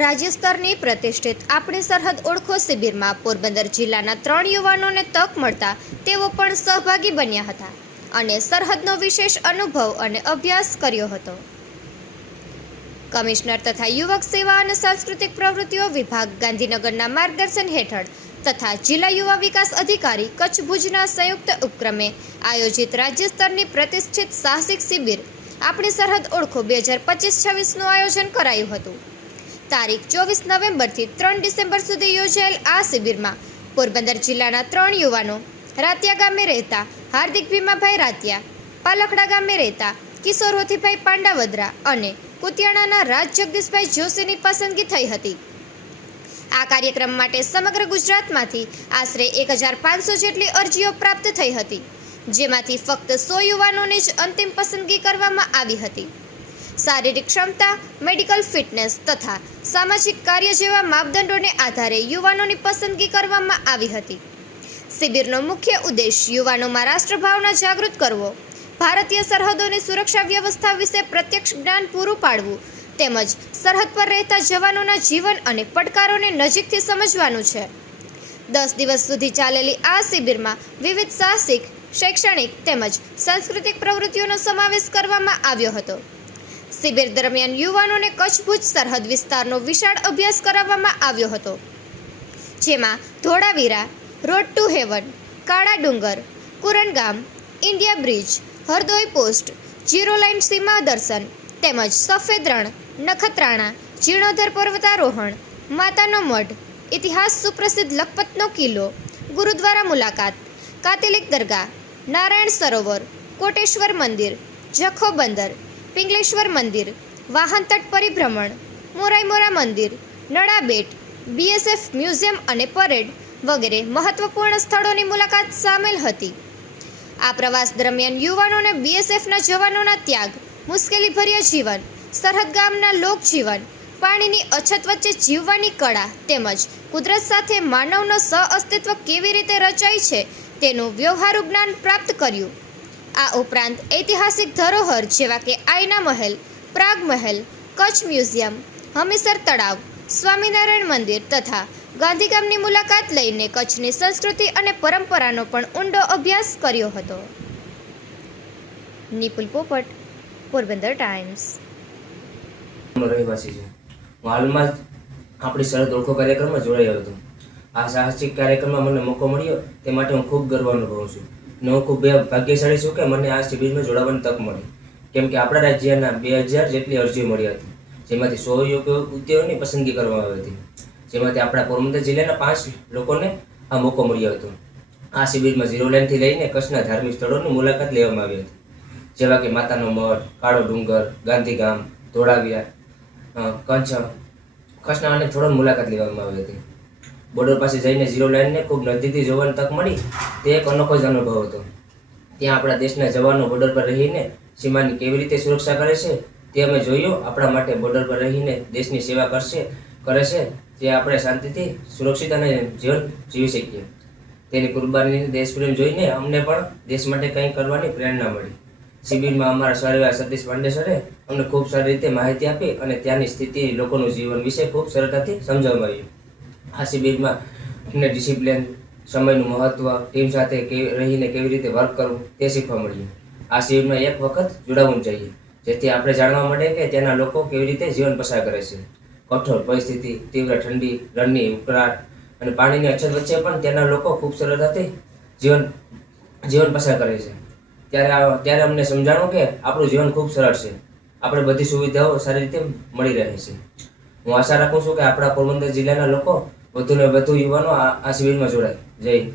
રાજ્ય સ્તરની પ્રતિષ્ઠિત આપણી સરહદ ઓળખો શિબિરમાં પોરબંદર જિલ્લાના 3 યુવાનોને તક મળતા તેઓ પણ સહભાગી બન્યા હતા અને સરહદનો વિશેષ અનુભવ અને અભ્યાસ કર્યો હતો. કમિશનર તથા યુવક સેવા અને સાંસ્કૃતિક પ્રવૃત્તિઓ વિભાગ ગાંધીનગરના માર્ગદર્શન હેઠળ તથા જિલ્લા યુવા વિકાસ અધિકારી કચ્છ ભુજના સંયુક્ત ઉપક્રમે આયોજિત રાજ્ય સ્તરની પ્રતિષ્ઠિત સાહસિક શિબિર આપણી સરહદ ઓળખો 2025-26નું આયોજન કરાયું હતું. તારીખ 24 નવેમ્બરથી 3 ડિસેમ્બર સુધી યોજાયેલ આ શિબિરમાં પોરબંદર જિલ્લાના 3 યુવાનો રાતિયા ગામે રહેતા હાર્દિક ભીમાભાઈ રાતિયા, પાલખડા ગામે રહેતા કિશોર હોથીભાઈ પાંડાવદરા અને કુતિયાણાના રાજ જગદીશભાઈ જોશીની પસંદગી થઈ હતી. આ કાર્યક્રમ માટે સમગ્ર ગુજરાતમાંથી આશરે 1500 જેટલી અરજીઓ પ્રાપ્ત થઈ હતી, જેમાંથી ફક્ત 100 યુવાનોની જ અંતિમ પસંદગી કરવામાં આવી હતી. શારીરિક ક્ષમતા, મેડિકલ ફિટનેસ તથા સામાજિક કાર્ય જેવા માપદંડોને આધારે યુવાનોની પસંદગી કરવામાં આવી હતી. શિબિરનો મુખ્ય ઉદ્દેશ યુવાનોમાં રાષ્ટ્રભાવના જાગૃત કરવો, ભારતીય સરહદોની સુરક્ષા વ્યવસ્થા વિશે પ્રત્યક્ષ જ્ઞાન પૂરું પાડવું તેમજ સરહદ પર રહેતા જવાનોના જીવન અને પડકારોને નજીકથી સમજવાનું છે. 10 દિવસ સુધી ચાલેલી આ શિબિરમાં વિવિધ સાહસિક, શૈક્ષણિક તેમજ સાંસ્કૃતિક પ્રવૃત્તિઓનો સમાવેશ કરવામાં આવ્યો હતો. શિબિર દરમિયાન યુવાનોને કચ્છ ભુજ સરહદ વિસ્તારનો વિશાળ અભ્યાસ કરાવવામાં આવ્યો હતો, જેમાં Dholavira, road to heaven, Kala Dungar, કુરનગામ, India bridge, Hardoi post, zero line Seema Darshan તેમજ સફેદ રણ, નખત્રાણા, જીર્ણોધર પર્વતારોહણ, માતાનો મઢ, ઇતિહાસ સુપ્રસિદ્ધ લખપતનો કિલ્લો, ગુરુદ્વારા મુલાકાત, કાતિલિક દરગાહ, નારાયણ સરોવર, કોટેશ્વર મંદિર, જખો બંદર, પિંગલેશ્વર મંદિર, વાહન તટ પરિભ્રમણ, મોરાઈમોરા મંદિર, નડા બેટ, BSF મ્યુઝિયમ અને પરેડ વગેરે મહત્વપૂર્ણ સ્થળોની મુલાકાત સામેલ હતી. આ પ્રવાસ દરમિયાન યુવાનોને BSFના જવાનોના ત્યાગ, મુશ્કેલીભર્યા જીવન, સરહદ ગામના લોકજીવન, પાણીની અછત વચ્ચે જીવવાની કળા તેમજ કુદરત સાથે માનવનો સહઅસ્તિત્વ કેવી રીતે રચાય છે તેનું વ્યવહારુ જ્ઞાન પ્રાપ્ત કર્યું. આ ઉપરાંત ઐતિહાસિક ધરોહર જેવા કે આયના મહેલ, પ્રાગ મહેલ, કચ્છ મ્યુઝિયમ, હમીસર તળાવ, સ્વામિનારાયણ મંદિર તથા ગાંધીગામની મુલાકાત લઈને કચ્છની સંસ્કૃતિ અને પરંપરાનો પણ ઊંડો અભ્યાસ કર્યો હતો. નિપુલ પોપટ, પોરબંદર ટાઈમ્સ. રહેવાસી છે. હું હાલમાં જ આપણી સરહદ ઓળખો કાર્યક્રમમાં જોડાયો હતો. આ સાહસિક કાર્યક્રમમાં મને મોકો મળ્યો તે માટે હું ખૂબ ગર્વ અનુભવું છું. ને હું ખૂબ ભાગ્યશાળી છું કે મને આ શિબિરમાં જોડાવાની તક મળી, કેમ કે આપણા રાજ્યના 2000 જેટલી અરજીઓ મળી હતી, જેમાંથી 100 યુવતીઓની પસંદગી કરવામાં આવી હતી, જેમાંથી આપણા પોરબંદર જિલ્લાના 5 લોકોને આ મોકો મળ્યો હતો. આ શિબિરમાં ઝીરો લાઇનથી લઈને કચ્છના ધાર્મિક સ્થળોની મુલાકાત લેવામાં આવી હતી, જેવા કે માતાનો મઢ, કાળો ડુંગર, ગાંધીગામ, ધોળાવીરા, કચ્છના અનેક સ્થળોની મુલાકાત લેવામાં આવી હતી. બોર્ડર પાસે જઈને ઝીરો લાઇનને ખૂબ નજીકથી જોવાની તક મળી, તે એક અનોખો જ અનુભવ હતો. ત્યાં આપણા દેશના જવાનો બોર્ડર પર રહીને સીમાની કેવી રીતે સુરક્ષા કરે છે તે અમે જોયું. આપણા માટે બોર્ડર પર રહીને દેશની સેવા કરે છે જે આપણે શાંતિથી સુરક્ષિત અને જીવન જીવી શકીએ. તેની કુરબાની, દેશપ્રેમ જોઈને અમને પણ દેશ માટે કંઈ કરવાની પ્રેરણા મળી. શિબિરમાં અમારા સર સતીશ પાંડે સરે અમને ખૂબ સારી રીતે માહિતી આપી અને ત્યાંની સ્થિતિ, લોકોનું જીવન વિશે ખૂબ સરળતાથી સમજાવવામાં આવ્યું. આ શિબિરમાં અમને ડિસિપ્લિન, સમયનું મહત્ત્વ, ટીમ સાથે રહીને કેવી રીતે વર્ક કરવું તે શીખવા મળ્યું. આ શિબિરમાં એક વખત જોડાવવું જોઈએ, જેથી આપણે જાણવા મળે કે ત્યાંના લોકો કેવી રીતે જીવન પસાર કરે છે. કઠોર પરિસ્થિતિ, તીવ્ર ઠંડી, રણની ઉકળાટ અને પાણીની અછત વચ્ચે પણ ત્યાંના લોકો ખૂબ સરળતાથી જીવન પસાર કરે છે. ત્યારે અમને સમજાણું કે આપણું જીવન ખૂબ સરળ છે, આપણે બધી સુવિધાઓ સારી રીતે મળી રહે છે. હું આશા રાખું છું કે આપણા પોરબંદર જિલ્લાના લોકો વધુને વધુ યુવાનો આ શિબિરમાં જોડાય. જય હિન્દ.